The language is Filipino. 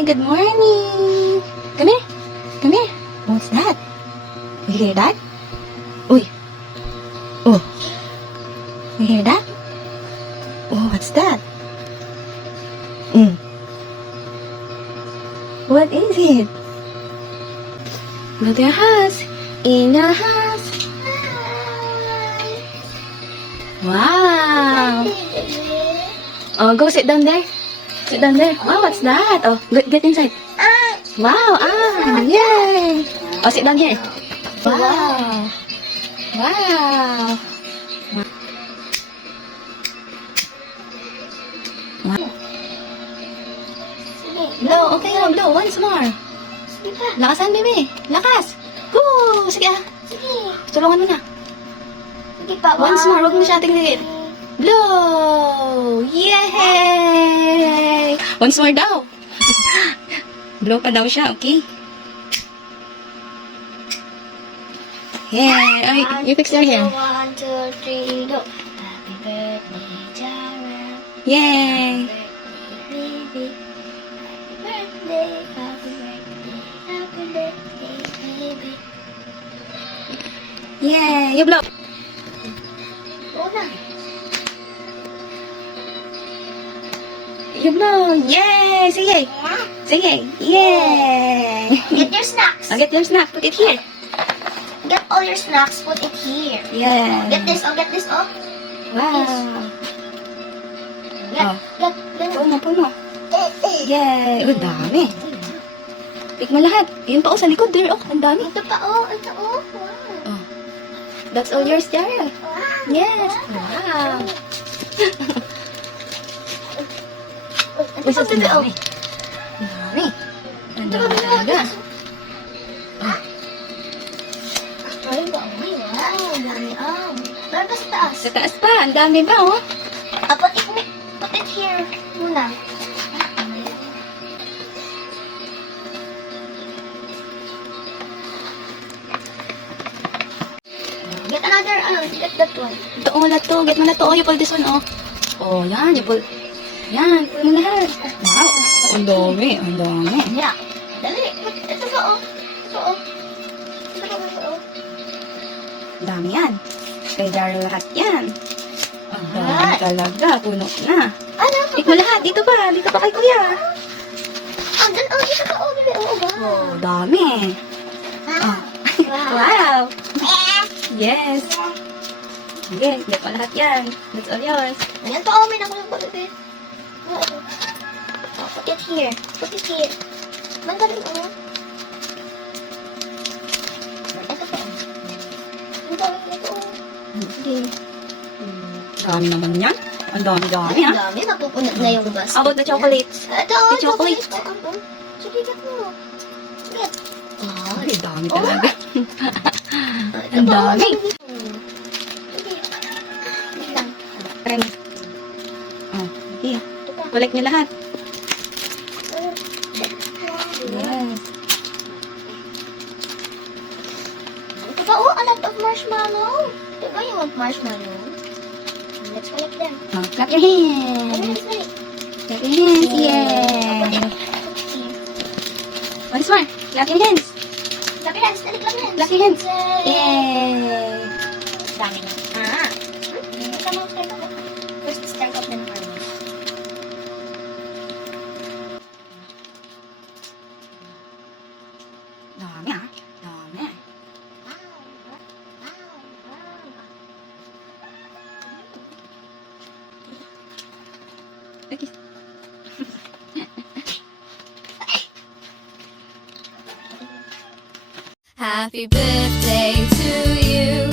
Hi, good morning. Come here. Come here. What's that? You hear that? Uy. Oh. You hear that? Oh, what's that? What is it? Go to your house. In your house. Wow. Oh, go sit down there. Sit down there. Wow, what's that? Oh, get inside. Wow, yay. Oh, sit down here. Wow. Wow. Blow, okay, blow. Once more. Sige pa. Lakasan, baby. Lakas. Woo! Sige ah. Sige. Tulungan mo na. Sige pa. Once more, huwag mo siya tingnan. Blow! Yay! Once more daw. Blow pa daw siya, okay? Yay! Ay, you fix your hair. 1, 2, 3, go. Happy birthday, Jara. Yay! Baby. Happy birthday, happy birthday, happy birthday, baby. Yay! You blow. Oo na. You blow. Yay! Sige. Sige. Yay! Get your snacks. I'll get your snack. Put it here. Get all your snacks, put it here. Yeah. Get this, oh, get this, oh. Wow. Oh. Get. Puno. Yay! Ang dami. Pick mo lahat. Yun pa, sa likod. There, ang dami. Ito pa, oh, ito, oh. Wow. Oh. That's all yours, Jara. Wow. Yes. Wow. Ito Uy, pa, ang bebe, oh. dami. Ang dami. Ang dami talaga. Ay, wow, ang dami, oh. Meron pa sa taas. Sa taas pa. Ang dami pa, oh. Put it here muna. Get another, get that one. Ito, oh, lahat to. Get mo na to. Oh, you pull this one, oh. Oh, yan. You pull. Yan. Pull mo lahat. Wow. Ang dami. Ang dami. Yeah. Dali. Ito ba, oh. Ito, oh. Ito ba, oh. Ang dami yan. Kay Jara lahat yan. Ang dami Ay. talaga. Puno na. Ano? Pick mo lahat. Dito pa. Dito pa kay Kuya. Dyan, oh, dito ba, oh, bebe, oh, ba? Oh, dami. Oh. Wow. Yes. Sige, get pa lahat yan. That's all yours. Ayan to, oh, may nakulang pa, bebe. Oh, ito. Oh, put it here. Put it here. Magaling, oh. Ito pa, oh. Ang dami nito, oh. Sige. Dami naman yan. Ang dami-dami, Ang ha? dami, napupunod na yung basket. How about the chocolates? Ito, oh, The chocolate. Sige, get mo. Get. Oh, Ay, dami talaga. ito Ang pa, oh, dami. Sige. Wait lang. Krem. Oh, sige. Ito pa. Collect niyo lahat. Yes. Ito pa, oh, a lot of marshmallow. Diba you want marshmallow? Let's collect them. Oh, clap your hands. Wait. Clap your hands. Yay. Once more. Clap your hands. Clap your hands. Dali, clap your hands. Clap your hands. Yay. Yay. Dami na. Come on, start off. First, start off ng harvest. Dami, ha? Dami. Okay. Happy birthday to you.